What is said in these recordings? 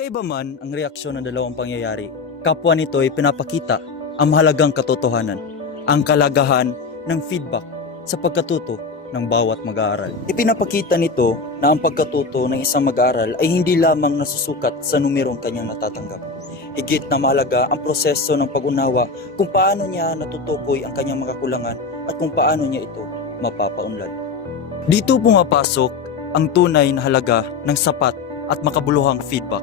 Magkaiba man ang reaksyon ng dalawang pangyayari, kapwa nito ay pinapakita ang mahalagang katotohanan, ang kalagahan ng feedback sa pagkatuto ng bawat mag-aaral. Ipinapakita nito na ang pagkatuto ng isang mag-aaral ay hindi lamang nasusukat sa numerong kanyang natatanggap. Higit na mahalaga ang proseso ng pag-unawa kung paano niya natutukoy ang kanyang mga kakulangan at kung paano niya ito mapapaunlad. Dito pumapasok ang tunay na halaga ng sapat at makabuluhang feedback,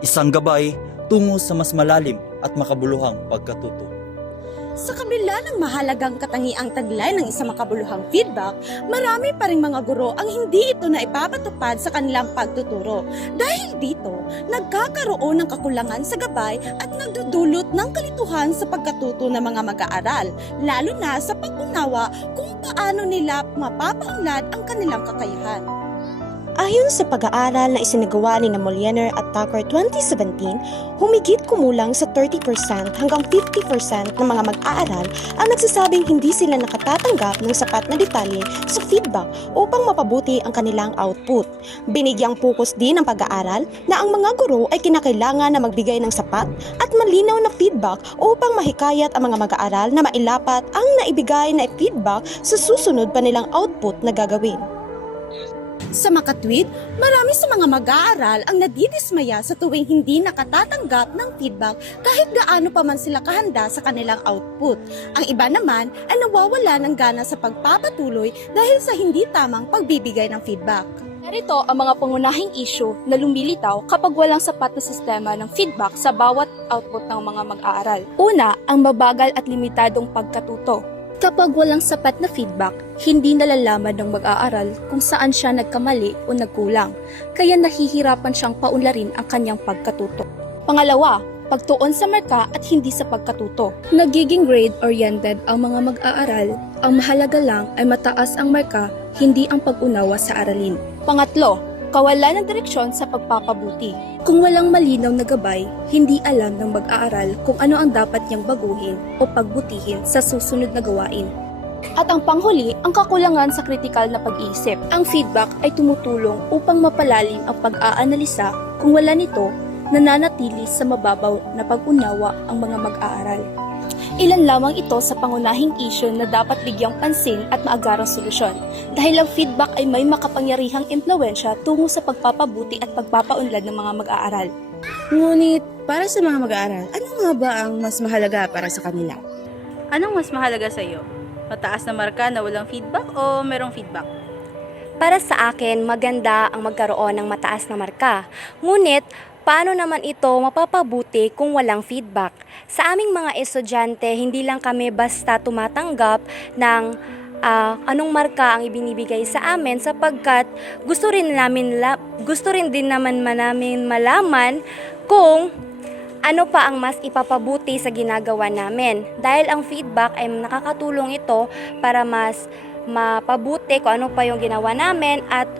isang gabay tungo sa mas malalim at makabuluhang pagkatuto. Sa kabila ng mahalagang katangiang taglay ng isang makabuluhang feedback, marami pa ring mga guro ang hindi ito na ipapatupad sa kanilang pagtuturo. Dahil dito, nagkakaroon ng kakulangan sa gabay at nagdudulot ng kalituhan sa pagkatuto ng mga mag-aaral, lalo na sa pag-unawa kung paano nila mapapaunlad ang kanilang kakayahan. Ayon sa pag-aaral na isinagawa ni Moliner at Tucker 2017, humigit kumulang sa 30% hanggang 50% ng mga mag-aaral ang nagsasabing hindi sila nakatatanggap ng sapat na detalye sa feedback upang mapabuti ang kanilang output. Binigyang pokus din ng pag-aaral na ang mga guro ay kinakailangan na magbigay ng sapat at malinaw na feedback upang mahikayat ang mga mag-aaral na mailapat ang naibigay na feedback sa susunod pa nilang output na gagawin. Sa makatwid, marami sa mga mag-aaral ang nadidismaya sa tuwing hindi nakatatanggap ng feedback kahit gaano pa man sila kahanda sa kanilang output. Ang iba naman ay nawawala ng gana sa pagpapatuloy dahil sa hindi tamang pagbibigay ng feedback. Narito ang mga pangunahing issue na lumilitaw kapag walang sapat na sistema ng feedback sa bawat output ng mga mag-aaral. Una, ang mabagal at limitadong pagkatuto. Kapag walang sapat na feedback, hindi nalalaman ng mag-aaral kung saan siya nagkamali o nagkulang, kaya nahihirapan siyang paunlarin ang kanyang pagkatuto. Pangalawa, pagtuon sa marka at hindi sa pagkatuto. Nagiging grade-oriented ang mga mag-aaral. Ang mahalaga lang ay mataas ang marka, hindi ang pag-unawa sa aralin. Pangatlo, kawalan ng direksyon sa pagpapabuti. Kung walang malinaw na gabay, hindi alam ng mag-aaral kung ano ang dapat niyang baguhin o pagbutihin sa susunod na gawain. At ang panghuli, ang kakulangan sa kritikal na pag-iisip. Ang feedback ay tumutulong upang mapalalim ang pag-aanalisa. Kung wala nito, nananatili sa mababaw na pag-unawa ang mga mag-aaral. Ilan lamang ito sa pangunahing issue na dapat bigyang pansin at maagarang solusyon dahil ang feedback ay may makapangyarihang impluwensya tungo sa pagpapabuti at pagpapaunlad ng mga mag-aaral. Ngunit, para sa mga mag-aaral, ano nga ba ang mas mahalaga para sa kanila? Anong mas mahalaga sa iyo? Mataas na marka na walang feedback o merong feedback? Para sa akin, maganda ang magkaroon ng mataas na marka. Ngunit, paano naman ito mapapabuti kung walang feedback? Sa aming mga estudyante, hindi lang kami basta tumatanggap ng anong marka ang ibinibigay sa amin sapagkat gusto rin din naman namin malaman kung ano pa ang mas ipapabuti sa ginagawa namin. Dahil ang feedback ay nakakatulong ito para mas mapabuti kung ano pa yung ginawa namin at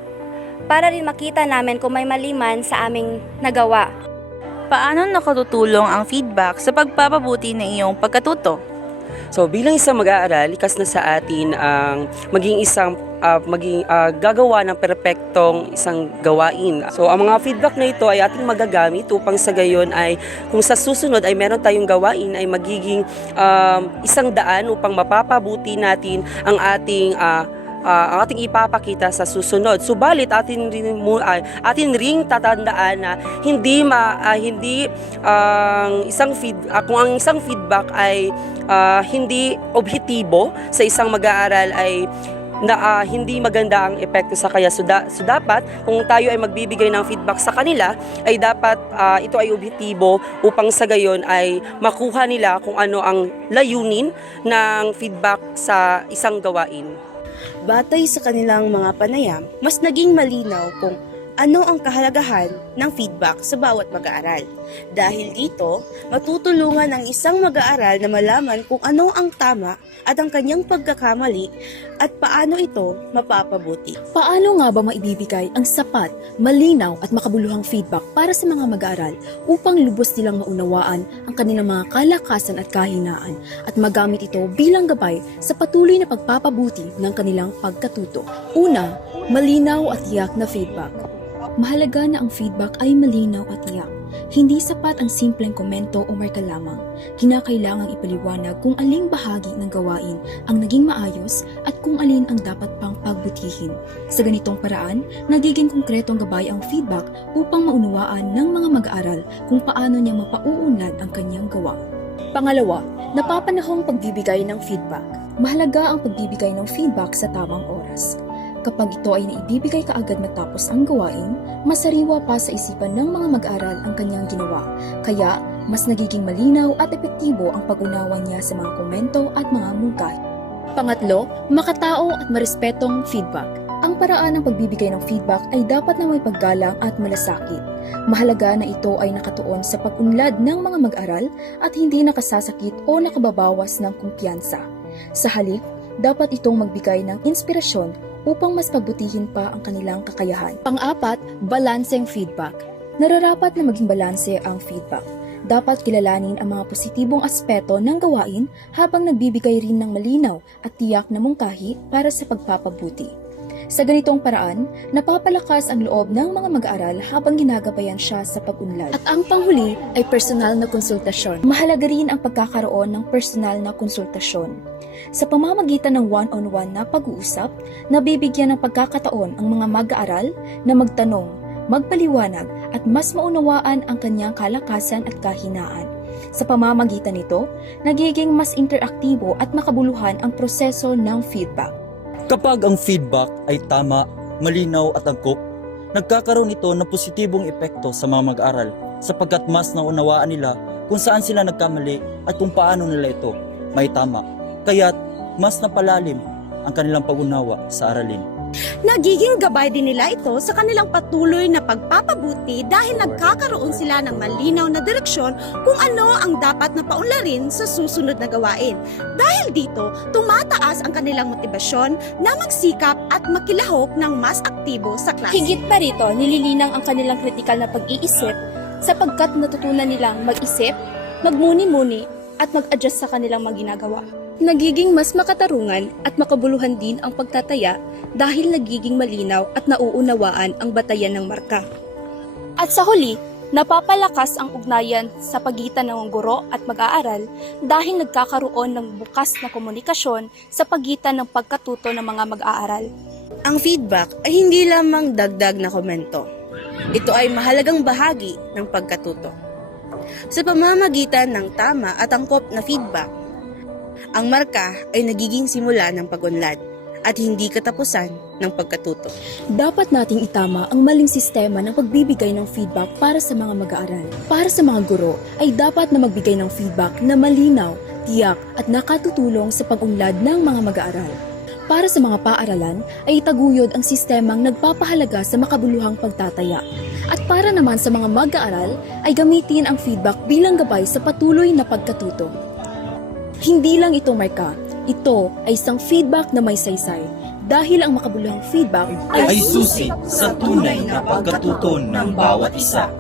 para rin makita namin kung may maliman sa aming nagawa. Paano nakatutulong ang feedback sa pagpapabuti ng iyong pagkatuto? So bilang isang mag-aaral, likas na sa atin ang gagawa ng perpektong isang gawain. So ang mga feedback na ito ay ating magagamit upang sa gayon ay kung sa susunod ay meron tayong gawain ay magiging isang daan upang mapapabuti natin ang ating ipapakita sa susunod. Subalit atin ring tatandaan na kung ang isang feedback ay hindi objektibo sa isang mag-aaral ay hindi maganda ang epekto sa kaya. So dapat kung tayo ay magbibigay ng feedback sa kanila ay dapat ito ay objektibo upang sa gayon ay makuha nila kung ano ang layunin ng feedback sa isang gawain. Batay sa kanilang mga panayam, mas naging malinaw kung ano ang kahalagahan ng feedback sa bawat mag-aaral. Dahil dito, matutulungan ang isang mag-aaral na malaman kung ano ang tama at ang kanyang pagkakamali at paano ito mapapabuti. Paano nga ba maibibigay ang sapat, malinaw at makabuluhang feedback para sa mga mag-aaral upang lubos nilang maunawaan ang kanilang mga kalakasan at kahinaan at magamit ito bilang gabay sa patuloy na pagpapabuti ng kanilang pagkatuto? Una, malinaw at tiyak na feedback. Mahalaga na ang feedback ay malinaw at tiyak. Hindi sapat ang simpleng komento o marka lamang. Kinakailangang ipaliwanag kung aling bahagi ng gawain ang naging maayos at kung alin ang dapat pang pagbutihin. Sa ganitong paraan, nagiging konkretong gabay ang feedback upang maunawaan ng mga mag-aaral kung paano niya mapauunlad ang kanyang gawa. Pangalawa, napapanahong pagbibigay ng feedback. Mahalaga ang pagbibigay ng feedback sa tamang oras. Kapag ito ay naibibigay kaagad matapos ang gawain, masariwa pa sa isipan ng mga mag-aral ang kanyang ginawa. Kaya, mas nagiging malinaw at epektibo ang pag-unawa niya sa mga komento at mga mungkahi. Pangatlo, makatao at marespetong feedback. Ang paraan ng pagbibigay ng feedback ay dapat na may paggalang at malasakit. Mahalaga na ito ay nakatuon sa pag-unlad ng mga mag-aral at hindi nakasasakit o nakababawas ng kumpiyansa. Sa halip, dapat itong magbigay ng inspirasyon upang mas pagbutihin pa ang kanilang kakayahan. Pang-apat, balanseng feedback. Nararapat na maging balanse ang feedback. Dapat kilalanin ang mga positibong aspeto ng gawain habang nagbibigay rin ng malinaw at tiyak na mungkahi para sa pagpapabuti. Sa ganitong paraan, napapalakas ang loob ng mga mag-aaral habang ginagabayan siya sa pag-unlad. At ang panghuli ay personal na konsultasyon. Mahalaga rin ang pagkakaroon ng personal na konsultasyon. Sa pamamagitan ng one-on-one na pag-uusap, nabibigyan ng pagkakataon ang mga mag-aaral na magtanong, magpaliwanag at mas maunawaan ang kanyang kalakasan at kahinaan. Sa pamamagitan nito, nagiging mas interaktibo at makabuluhan ang proseso ng feedback. Kapag ang feedback ay tama, malinaw at angkop, nagkakaroon ito ng positibong epekto sa mga mag-aral sapagkat mas naunawaan nila kung saan sila nagkamali at kung paano nila ito may tama. Kaya't mas napalalim ang kanilang pag-unawa sa aralin. Nagiging gabay din nila ito sa kanilang patuloy na pagpapabuti dahil nagkakaroon sila ng malinaw na direksyon kung ano ang dapat na paunlarin sa susunod na gawain. Dahil dito, tumataas ang kanilang motibasyon na magsikap at makilahok ng mas aktibo sa klase. Higit pa rito, nililinang ang kanilang kritikal na pag-iisip sapagkat natutunan nilang mag-isip, magmuni-muni at mag-adjust sa kanilang mga ginagawa. Nagiging mas makatarungan at makabuluhan din ang pagtataya dahil nagiging malinaw at nauunawaan ang batayan ng marka. At sa huli, napapalakas ang ugnayan sa pagitan ng guro at mag-aaral dahil nagkakaroon ng bukas na komunikasyon sa pagitan ng pagkatuto ng mga mag-aaral. Ang feedback ay hindi lamang dagdag na komento. Ito ay mahalagang bahagi ng pagkatuto. Sa pamamagitan ng tama at angkop na feedback, ang marka ay nagiging simula ng pag-unlad at hindi katapusan ng pagkatuto. Dapat nating itama ang maling sistema ng pagbibigay ng feedback para sa mga mag-aaral. Para sa mga guro, ay dapat na magbigay ng feedback na malinaw, tiyak at nakatutulong sa pag-unlad ng mga mag-aaral. Para sa mga paaralan, ay itaguyod ang sistemang nagpapahalaga sa makabuluhang pagtataya. At para naman sa mga mag-aaral, ay gamitin ang feedback bilang gabay sa patuloy na pagkatuto. Hindi lang ito marka, ito ay isang feedback na may saysay dahil ang makabuluhang feedback Ay susi sa tunay na pagkatuto ng bawat isa.